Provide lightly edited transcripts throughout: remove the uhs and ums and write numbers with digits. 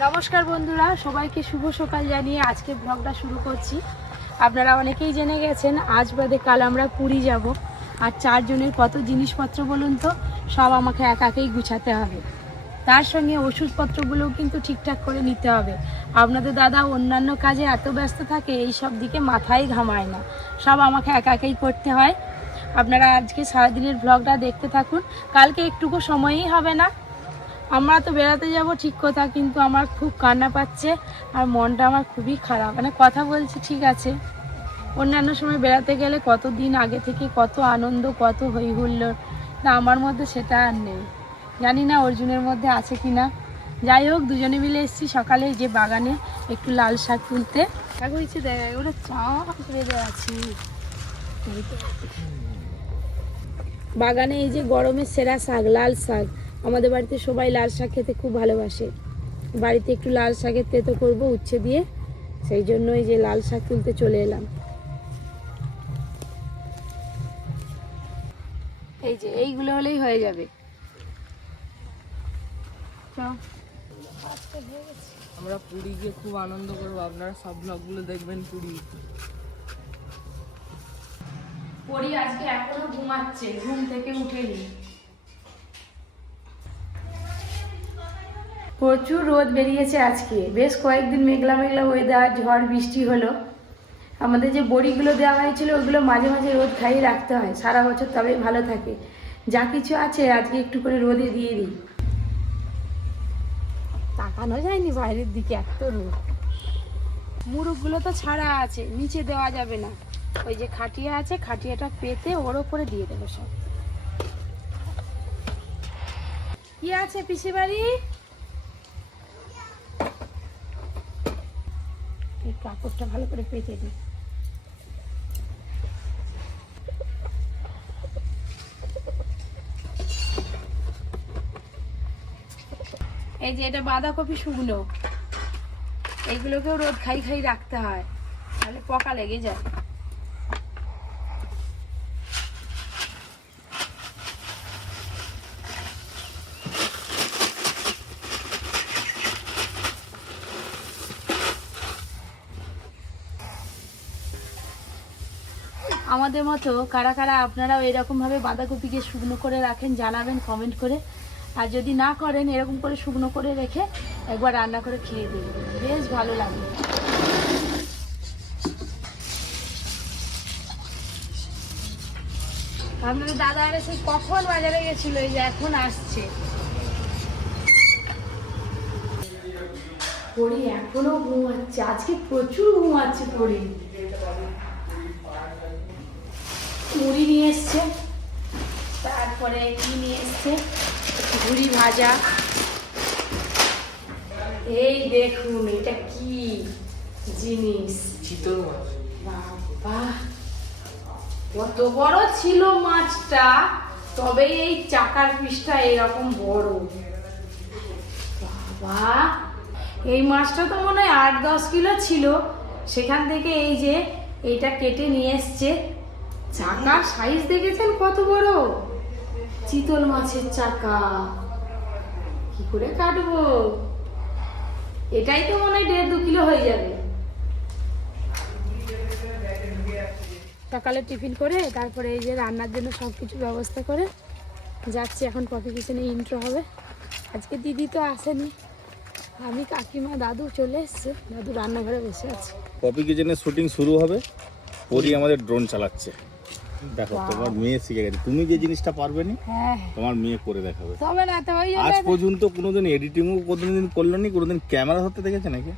নমস্কার বন্ধুরা, সবাইকে শুভ সকাল জানিয়ে আজকে ব্লগটা শুরু করছি। আপনারা অনেকেই জেনে গেছেন আজ বাদে কাল আমরা পুরী যাব। আর 4 জনের কত জিনিসপত্র বলুন তো, সব আমাকে একাকেই গুছাতে হবে। তার সঙ্গে ওষুধপত্রগুলোও কিন্তু ঠিকঠাক করে নিতে হবে। আপনাদের দাদা অন্যান্য কাজে এত ব্যস্ত থাকে, এই সব দিকে মাথায় ঘামায় না, সব আমাকে একাকেই করতে হয়। আপনারা আজকে সারাদিনের ব্লগটা দেখতে থাকুন। কালকে একটুকু সময়ই হবে না। আমরা তো বেড়াতে যাব ঠিক কথা, কিন্তু আমার খুব কান্না পাচ্ছে আর মনটা আমার খুবই খারাপ। মানে কথা বলছি ঠিক আছে, অন্যান্য সময় বেড়াতে গেলে কত দিন আগে থেকে কত আনন্দ, কত হই হুল্লোড়, না আমার মধ্যে সেটা আর নেই। জানি না অর্জুনের মধ্যে আছে কি না। যাই হোক, দুজনে মিলে এসেছি সকালে যে বাগানে একটু লাল শাক তুলতে। হয়েছে দেখা ওটা চাষ বেঁধে আছি বাগানে। এই যে গরমের সেরা শাক, লাল শাক। আমাদের বাড়িতে সবাই লাল শাক খেতে খুব ভালোবাসে। বাড়িতে একটু লাল শাকের তেতো করবো উচ্ছে দিয়ে, সেই জন্য এই যে লাল শাক তুলতে চলে এলাম। এই যে এইগুলো হলেই হয়ে যাবে। আমরা পুরী গিয়ে খুব আনন্দ করবো, আপনারা সব ব্লগগুলো দেখবেন। পরি আজকে এখনো ঘুমাচ্ছে, ঘুম থেকে উঠেনি। প্রচুর রোদ বেরিয়েছে আজকে, বেশ কয়েকদিন মেঘলা মেঘলা ওয়েদার, ঝড় বৃষ্টি হলো। আমাদের যে বড়িগুলো দেওয়া হয়েছিল ওগুলো মাঝে মাঝে রোদ খাইয়ে রাখতে হয়, সারা বছর তবেই ভালো থাকে। যা কিছু আছে আজকে একটু করে রোদে দিয়ে দিই। তাকানো যায়নি বাইরের দিকে, এত রোদ। মুরগগুলো তো ছাড়া আছে, নিচে দেওয়া যাবে না। ওই যে খাটিয়া আছে, খাটিয়াটা পেতে ওর ওপরে দিয়ে দেবো সব। কি আছে পিসি বাড়ি? এই কাপড়টা ভালো করে পেতে দিই। এই যে এটা বাঁধাকপি শুকনো, এইগুলোকেও রোদ খাই খাই রাখতে হয়, তাহলে পোকা লেগে যায়। আমাদের মতো কারা কারা আপনারাও এরকমভাবে বাঁধাকপিকে শুকনো করে রাখেন জানাবেন কমেন্ট করে। আর যদি না করেন, এরকম করে শুকনো করে রেখে একবার রান্না করে খেয়ে দিন, বেশ ভালো লাগে। আপনাদের দাদা আরে সেই কখন বাজারে গেছিল, এই যে এখন আসছে। পরি এখনো ঘুমাচ্ছে, আজকে প্রচুর ঘুমাচ্ছে পরি। মুড়ি নিয়ে এসছে, তারপরে কি নিয়ে এসছে, ঝুড়ি ভাজা। এই দেখুন এটা কি জিনিস, চিতল মাছ। বাবা কত বড় ছিল মাছটা, তবে এই চাকার পিসটা এরকম বড়। বাবা এই মাছটা তো মনে হয় 8-10 কিলো ছিল। সেখান থেকে এই যে এইটা কেটে নিয়ে এসছে। চাকার সাইজ দেখেছেন কত বড়, চিতল মাছের চাকা। কি করে কাটবো, এটাই তো মনে হয় 1.5-2 কিলো হয়ে যাবে। সকালে টিফিন করে তারপরে এই যে রান্নার জন্য সব কিছু ব্যবস্থা করে যাচ্ছি এখন পপি কিচেনে। ইন্ট্রো হবে আজকে, দিদি তো আসেনি, আমি কাকিমা দাদু চলে এসছে, দাদু রান্নাঘরে বসে আছে। পপি কিচেনের শুটিং শুরু হবে, পরি আমাদের ড্রোন চালাচ্ছে। দেখো তোমার মেয়ে শিখে গেছে, তুমি যে জিনিসটা পারবে না হ্যাঁ তোমার মেয়ে করে দেখাবে। তবে না তো ওই আজ পর্যন্ত কোনোদিন এডিটিংও কোনোদিন করলো নি, কোনোদিন ক্যামেরা ধরতে দেখেছে নাকি?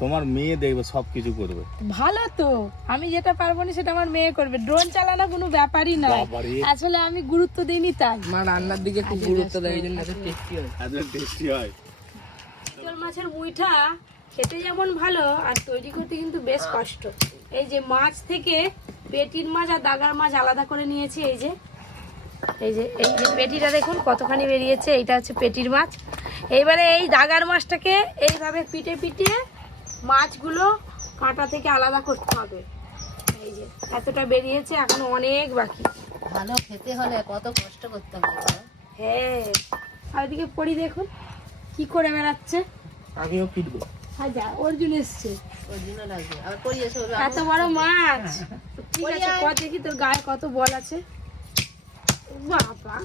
তোমার মেয়ে দেখবে সব কিছু করবে। ভালো তো, আমি যেটা পারবো না সেটা আমার মেয়ে করবে। ড্রোন চালানো কোনো ব্যাপারই নয়, আসলে আমি গুরুত্ব দিইনি তাই। মা রান্নার দিকে খুব গুরুত্ব দেয়, এই জন্য এত টেস্টি হয়। এত টেস্টি হয়। চিতল মাছের মুইঠা খেতে যেমন ভালো, আর তৈরি করতে কিন্তু বেশ কষ্ট। এই যে মাছ থেকে পেটির মাছ আর দাগার মাছ আলাদা করে নিয়েছি। এই যে এই যে এই যে পেটিটা দেখুন কতখানি বেরিয়েছে, এইটা হচ্ছে পেটির মাছ। এইবারে এই দাগার মাছটাকে এইভাবে পিটে পিটে মাছগুলো কাঁটা থেকে আলাদা করতে হবে। এই যে এতটা বেরিয়েছে, এখন অনেক বাকি। ভালো খেতে হলে কত কষ্ট করতে হয়। হ্যাঁ, আর এদিকে পরি দেখুন কি করে বেড়াচ্ছে। আমিও ফিরবো। হাজা অর্জুন এসছে, ওর জন্য লাগবে আবার পরিয়ে এসে বলবে, এত বড় মাছ। ঠিক আছে, কত দেখি তোর গায়ে কত বল আছে। বাবা,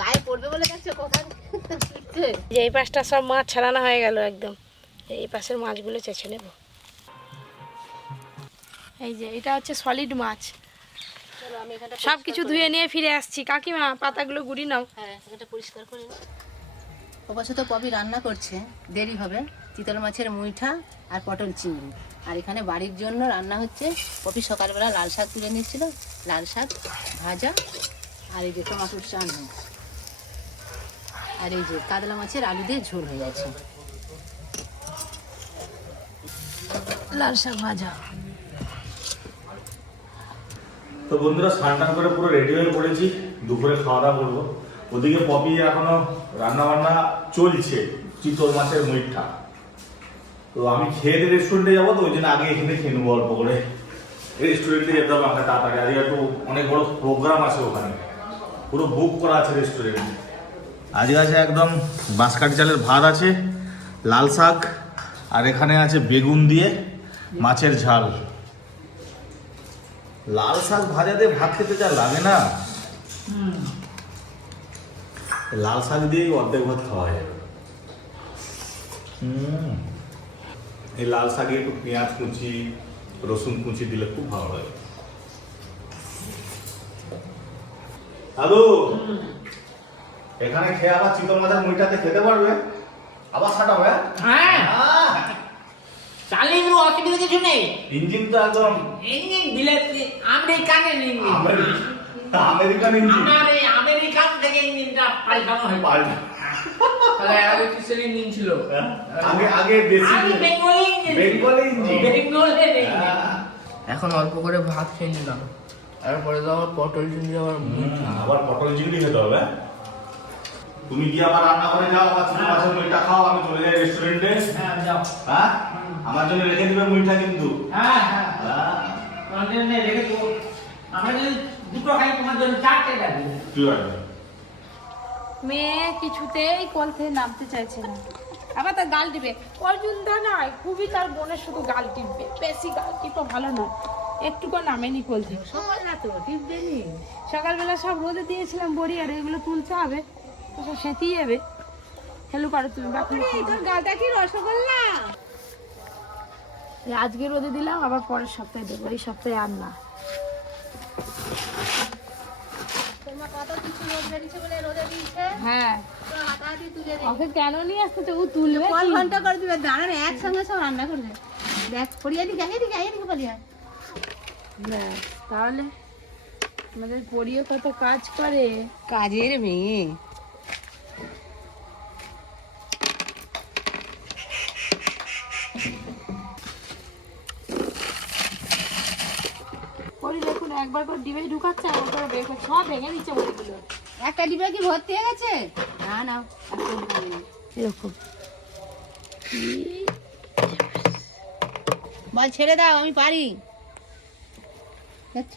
গায়ে পড়বে বলে দেখছো কোথায় শিখছে। এই পাশটা সব মাছ ছাড়ানো হয়ে গেল একদম, এই পাশের মাছগুলো চেঁচে নেব। এই যে এটা হচ্ছে সলিড মাছ। চলো আমি এখানটা সব কিছু ধুয়ে নিয়ে ফিরে আসছি। কাকিমা পাতাগুলো গুড়ি নাও। হ্যাঁ এটা পরিষ্কার করে নিই। ওপাশে তো পপি রান্না করছে, দেরি হবে। চিতল মাছের মুইঠা আর পটল চিংড়ি। আর এখানে বাড়ির জন্য রান্না হচ্ছে। পপি সকালবেলা লাল শাক তুলে নিয়েছিল, লাল শাক ভাজা, আর এই যে টমাটোর চাটনি, আর এই যে কাতলা মাছের আলু দিয়ে ঝোল হয়ে গেছে। লাল শাক ভাজা। তো বন্ধুরা স্নান টান করে পুরো রেডি হয়ে পড়েছি, দুপুরে খাওয়া দাওয়া করবো। ওদিকে পপি এখনো রান্না বান্না চলছে, চিতল মাছের মুইঠা। তো আমি খেয়ে দিয়ে রেস্টুরেন্টে যাবো, তো ওই জন্য আগে এখানে খেয়ে নেবো অল্প করে। রেস্টুরেন্টে যেতে হবে আমাকে তাড়াতাড়ি, আজকে একটু অনেক বড় প্রোগ্রাম আছে ওখানে, পুরো বুক করা আছে রেস্টুরেন্ট। আজকে আছে একদম বাঁশকাঠি চালের ভাত আছে, লাল শাক, আর এখানে আছে বেগুন দিয়ে মাছের ঝাল। লাল শাক ভাজা দিয়ে ভাত খেতে যা লাগে না, লাল শাক দিয়েই অর্ধেক ভাত খাওয়া যাবে। এই লাল শাকে একটু পেঁয়াজ কুচি, রসুন কুচি দিলে খুব ভালো লাগে। হ্যালো, এখানে খেয়ে আবার চিতল মাছের মুইটাতে খেতে পারবে, আবার ছাটাবে। হ্যাঁ, চালিয়ে নিব, অসুবিধা কিছু নেই। ইঞ্জিন তো একদম ইঞ্জিন বিলেতি আমেরিকানের ইঞ্জিন, আমেরিকান ইঞ্জিন। আমার এই আমেরিকান থেকে ইঞ্জিনটা পাল্টানো হয়। পাল্টা। তাহলে আগে কিসের ইঞ্জিন ছিল? আগে দেশি আমি বেঙ্গলি ইঞ্জিন, বেঙ্গলি ইঞ্জিন। বেঙ্গলের ইঞ্জিন। এখন অল্প করে ভাত খেয়ে নিলাম, তারপরে তো আবার পটল চিংড়ি আবার আবার পটল চিংড়ি খেতে হবে। তুমি কি আবার রান্না করে যাও, আবার চিতল মাছের মুইটা খাও, আমি চলে যাই রেস্টুরেন্টে। হ্যাঁ, যাও। হ্যাঁ, আমার জন্য রেখে দিবে মুইটা কিন্তু। হ্যাঁ, হ্যাঁ, হ্যাঁ, তোমার জন্য রেখে দেবো। আমরা যদি দুটো খাই, তোমার জন্য 4টে লাগবে। ঠিক আছে। মেয়ে কিছুতেই কল থেকে নামতে চাইছে না, আবার তার গাল টিপে। অর্জুন দা নয়, খুবই তার বোনের শুধু গাল টিপবে, বেশি গাল টিপা ভালো না। একটুকু নামেনি কল থেকে। সকাল না তো টিপ দেনি। সকালবেলা সব রোদে দিয়েছিলাম বড়ি, আর এগুলো তুলতে হবে, তো সব সেঁতিয়ে যাবে। হেলু পারো তুমি, বাকি তোর গালটা কি রসগোল্লা? আজকে রোদে দিলাম, আবার পরের সপ্তাহে দেবো, এই সপ্তাহে আর না। তোমার কত কিছু রোদ বেরিয়েছে বলে রোদে দিয়েছে। হ্যাঁ, তো হাতাহাতি তুলে দে। ওকে কেন নিয়ে আসতে তো, ও তুলবে কল কি? ঘন্টা করে দিবে, দাঁড়ান একসঙ্গে সব রান্না করবে। দেখ পড়িয়ে দিকে এদিকে পড়িয়ে। ব্যাস, তাহলে আমাদের পরিও কত কাজ করে। কাজের মেয়ে। পরি দেখুন একবার করে ডিবে ঢুকাচ্ছে, আর ওপরে বের করে সব ভেঙে দিচ্ছে বড়িগুলো। একটা ডিবে কি ভর্তি হয়ে গেছে? না না, একদম ভালো। এরকম বল ছেড়ে দাও, আমি পারি। দেখছ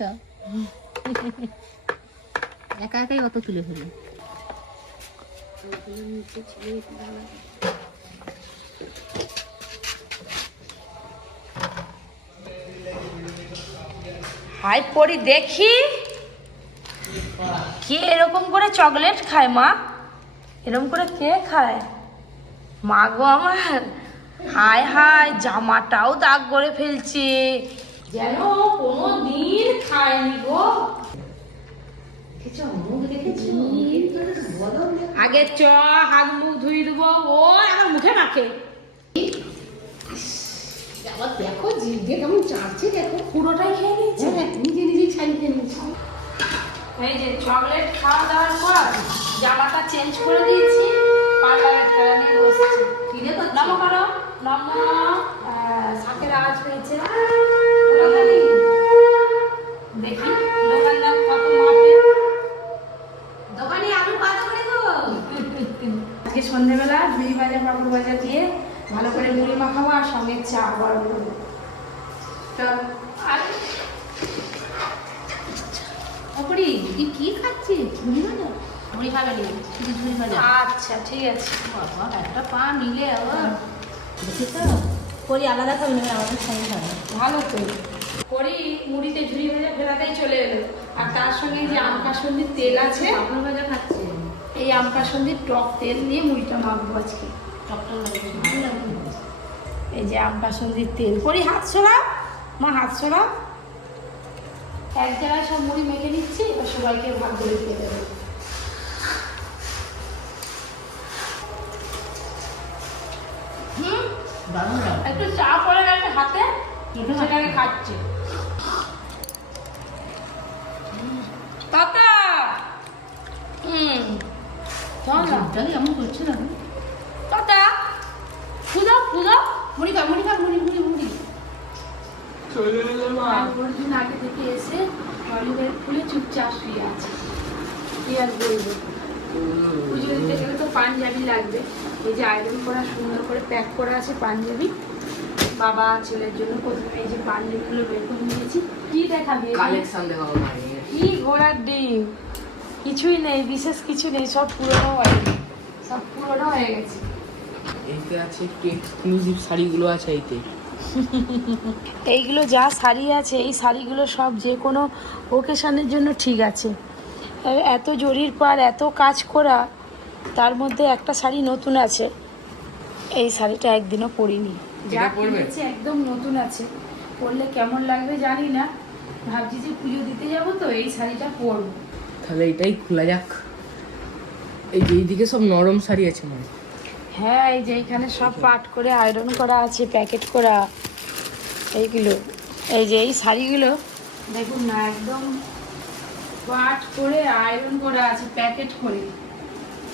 একা একাই অত তুলে ফেলে। হাই পরি, দেখি কে এরকম করে চকলেট খায়। মা, এরকম করে কে খায়? মা গো আমার, হায় হায়, জামাটাও দাগ করে ফেলছে, যেন কোনো দিন খায়নি গো। আগে চ, হাত মুখ ধুয়ে দেবো, ও আমার মুখে মাখে। আবার দেখো জিভে কেমন চাটছে, দেখো পুরোটাই খেয়ে নিচ্ছে। নিজে নিজে ছাড়িয়ে নিচ্ছে। এই যে চকলেট খাওয়া দাওয়ার পর জামাটা চেঞ্জ করে দিয়েছি, পার্লারের খেলা নিয়ে বসছি। ফিরে তো নমো করো, নমো। শাকের আওয়াজ হয়েছে, দেখি দোকানদার কত মাপে। দোকানে আলু কত করে গো? আজকে সন্ধ্যেবেলা ঝুড়ি ভাজা পাপড় ভাজা দিয়ে ভালো করে মুড়ি মাখাবো, আর সঙ্গে চা গরম করবো। চল। অপরি তুই কি খাচ্ছিস? ঝুড়ি ভাজা? মুড়ি খাবে নি, শুধু ঝুড়ি ভাজা। আচ্ছা ঠিক আছে। বাবা একটা পা মিলে আবার দেখি তো করি আলাদা খাবে না আমাদের সঙ্গে খাবে। ভালো তো করি মুড়িতে ঝুড়ি ভেজে ফেরাতেই চলে এলো। আর তার সঙ্গে যে আম কাসন্দির তেল আছে, আপনার ভাজা খাচ্ছে এই আম কাসন্দির টক তেল দিয়ে মুড়িটা মাখবো আজকে। টকটক লাগে ভালো লাগে। এই যে আম কাসন্দির তেল। করি হাত ছড়া, মা হাত ছড়া। এক জায়গায় সব মুড়ি মেখে নিচ্ছি, এবার সবাইকে ভাগ করে দিয়ে দেবো। দারুণ লাগে। একটু চা পড়ে গেছে হাতে, সেটাকে খাচ্ছে। পাতা দুধটাকে এমন করছে না পাতা ফুদা ফুদা মুড়ি খা মুড়ি খা মুড়ি মুড়ি মুড়ি। দিন আগে থেকে এসে টয়লেট খুলে চুপচাপ শুয়ে আছে। কি আর বলবো, পুজো দিতে গেলে তো পাঞ্জাবি লাগবে। এই যে আয়রন করা সুন্দর করে প্যাক করা আছে পাঞ্জাবি। বাবা ছেলের জন্য প্রথমে এই যে পাঞ্জাবিগুলো বের করে নিয়েছি। কি দেখাবি? কালেকশন দেখাবো মায়ের। কি ঘোড়ার ডিম, কিছুই নেই, বিশেষ কিছু নেই, সব পুরোনো হয়নি, সব পুরোনো হয়ে গেছে। এইতে আছে কি এক্সক্লুসিভ শাড়িগুলো আছে এইতে। এইগুলো যা শাড়ি আছে, এই শাড়িগুলো সব যে কোনো ওকেশনের জন্য ঠিক আছে। এত জরির পার, এত কাজ করা, তার মধ্যে একটা শাড়ি নতুন আছে। এই শাড়িটা একদিনও পরিনি, যা এটা পরবে? কিনেছি একদম নতুন আছে। পরলে কেমন লাগবে জানি না, ভাবছি যে পুজো দিতে যাবো তো এই শাড়িটা পরবো। তাহলে এটাই খোলা যাক। এই যে এইদিকে সব নরম শাড়ি আছে মানে। হ্যাঁ, এই যে এখানে সব পাট করে আয়রন করা আছে, প্যাকেট করা এইগুলো। এই যে এই শাড়িগুলো দেখুন না, একদম পাট করে আয়রন করা আছে, প্যাকেট করে।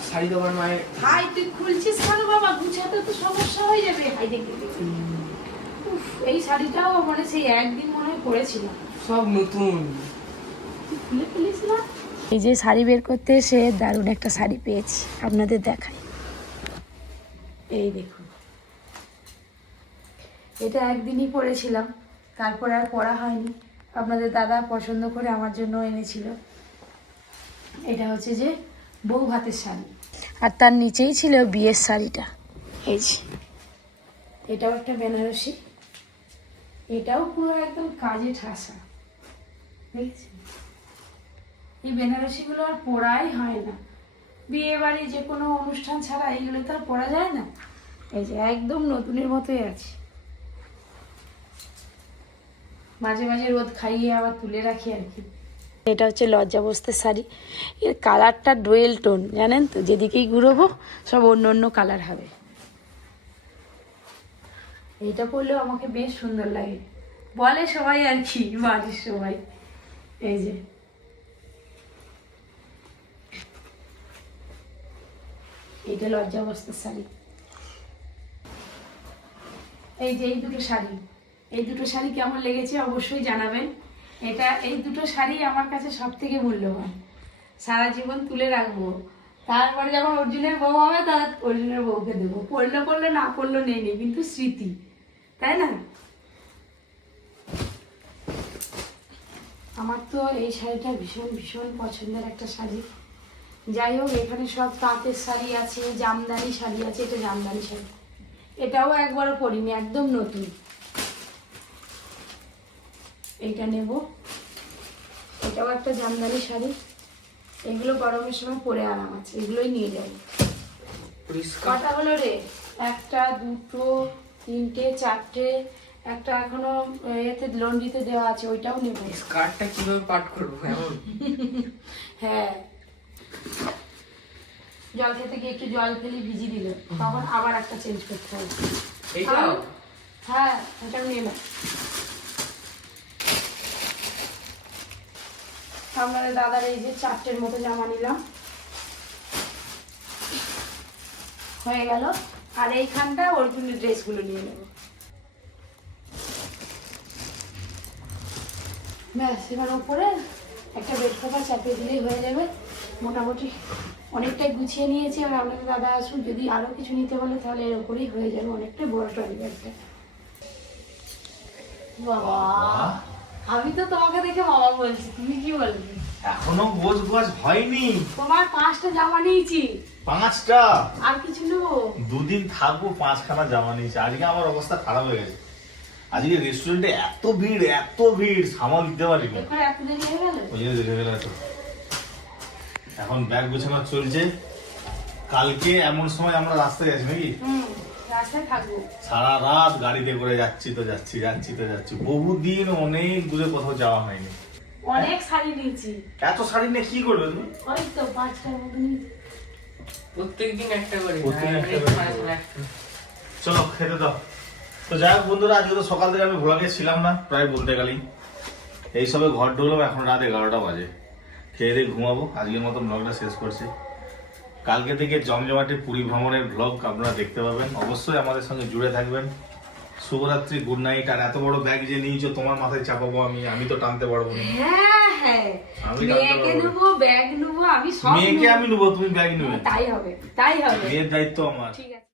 শাড়ি দোকান মায়ের। হাই তুই খুলছিস কেন বাবা? গুছাতে তো সমস্যা হয়ে যাবে। হাই দেখে এই শাড়িটাও মানে সেই একদিন মনে হয় পরেছিলাম, সব নতুন। খুলে ফেলিস না। এই যে শাড়ি বের করতে এসে দারুণ একটা শাড়ি পেয়েছি, আপনাদের দেখাই। এই দেখুন, এটা একদিনই পরেছিলাম, তারপরে আর পরা হয়নি। আপনাদের দাদা পছন্দ করে আমার জন্য এনেছিল। এটা হচ্ছে যে বউ ভাতের শাড়ি, আর তার নিচেই ছিল বিয়ের শাড়িটা। এই যে এটাও একটা বেনারসি, এটাও পুরো একদম কাজে ঠাসা, দেখছেন? এই বেনারসিগুলো আর পরাই হয় না, বিয়ে বাড়ি যে কোনো অনুষ্ঠান ছাড়া এইগুলো তো আর পরা যায় না। এই যে একদম নতুনের মতোই আছে। মাঝে মাঝে রোদ খাইয়ে আবার তুলে রাখি আর কি। এটা হচ্ছে লজ্জাবস্তের শাড়ি। এর কালারটা ডুয়েল টোন, জানেন তো, যেদিকেই ঘুরবো সব অন্য অন্য কালার হবে। এইটা পরলেও আমাকে বেশ সুন্দর লাগে বলে সবাই আর কি, বাড়ির সবাই। এই যে এইটা লজ্জাবস্তের শাড়ি। এই যে এই দুটো শাড়ি, এই দুটো শাড়ি কেমন লেগেছে অবশ্যই জানাবেন। এই দুটো শাড়ি আমার কাছে সব থেকে মূল্যবান, সারা জীবন তুলে রাখবো। তারপরে যখন অর্জুনের বউ হবে, তার অর্জুনের বউকে দেবো। পড়লে না পড়লো নেই, কিন্তু স্মৃতি, তাই না? আমার তো এই শাড়িটা ভীষণ ভীষণ পছন্দের একটা শাড়ি। যাই হোক, এখানে সব তাঁতের শাড়ি আছে, জামদানি শাড়ি আছে। এটা জামদানি শাড়ি, এটাও একবারও পরিনি, একদম নতুন। এইটা নেব, এটাও একটা জামদানি শাড়ি। এগুলো গরমের সময় পরে আরাম আছে, এগুলোই নিয়ে যাবো। কটা হলো রে? একটা, দুটো, তিনটে, চারটে, একটা এখনো এতে লন্ড্রিতে দেওয়া আছে, ওইটাও নেব। স্কার্টটা কিভাবে পাট করবো এমন? হ্যাঁ, জল খেতে গিয়ে একটু জল ফেলি, ভিজি দিল, তখন আবার একটা চেঞ্জ করতে হবে। এইটাও? হ্যাঁ, এটাও নিয়ে নাও। আপনাদের দাদার এই যে 4টের মতো জামা নিলাম, হয়ে গেল। আর এইখানটা অর্জুনের ড্রেসগুলো নিয়ে নেব। ব্যাস, এবার ওপরে একটা বেড কভার চাপিয়ে দিলেই হয়ে যাবে। মোটামুটি অনেকটাই গুছিয়ে নিয়েছি। আর আপনাদের দাদা আসুন, যদি আরও কিছু নিতে বলে তাহলে এর ওপরেই হয়ে যাবে। অনেকটাই বড় ট্রলি ব্যাগটা। বাবা, আমি তো তোমাকে দেখে বাবা বলছি, তুমি কি বলবে? এখনো গোছ গোছ হয়নি। তোমার 5টা জামা নিয়েছি, 5টা আর কিছু নেবো? দুদিন থাকবো, 5খানা জামা নিয়েছি। আজকে আমার অবস্থা খারাপ হয়ে গেছে। আজকে রেস্টুরেন্টে এত ভিড় সামাল দিতে পারিনি। এরপর এত দেরি হয়ে গেল। ওই জন্য দেখে গেল এত। এখন ব্যাগ গোছানো চলছে। কালকে এমন সময় আমরা রাস্তায় গেছি নাকি, রাস্তায় থাকবো। সারা রাত গাড়িতে করে যাচ্ছি তো যাচ্ছি। বহুদিন অনেক দূরে কোথাও যাওয়া হয়নি। অনেক শাড়ি নিয়েছি। এত শাড়ি নিয়ে কি করবে তুমি? ওই তো 5টার মতো নিয়েছি। প্রত্যেকদিন একটা করে প্রত্যেকদিন একটা করে। সারা সারা একটা। চলো খেতে দাও। তো যাই হোক বন্ধুরা, আজকে তো সকাল থেকে আমি ভ্লগে ছিলাম না প্রায় বলতে গেলেই। এইসবে ঘর ঢুকলাম, এখন রাত 11টা বাজে। খেয়ে দিয়ে ঘুমাবো। আজকের মতো ভ্লগটা শেষ করছি। কালকে থেকে জমজমাটি পুরী ভ্রমণের ভ্লগ আপনারা দেখতে পাবেন। অবশ্যই আমাদের সঙ্গে জুড়ে থাকবেন। শুভরাত্রি, গুড নাইট। আর এত বড় ব্যাগ যে নিয়েছো তোমার মাথায় চাপাবো আমি তো টানতে পারবো না। হ্যাঁ, আমি টানতে মেয়েকে পারবো না। নেবো, ব্যাগ নেবো, আমি সব মেয়েকে নেবো। আমি নেবো, তুমি ব্যাগ নেবে। তাই হবে। মেয়ের দায়িত্ব আমার। ঠিক আছে।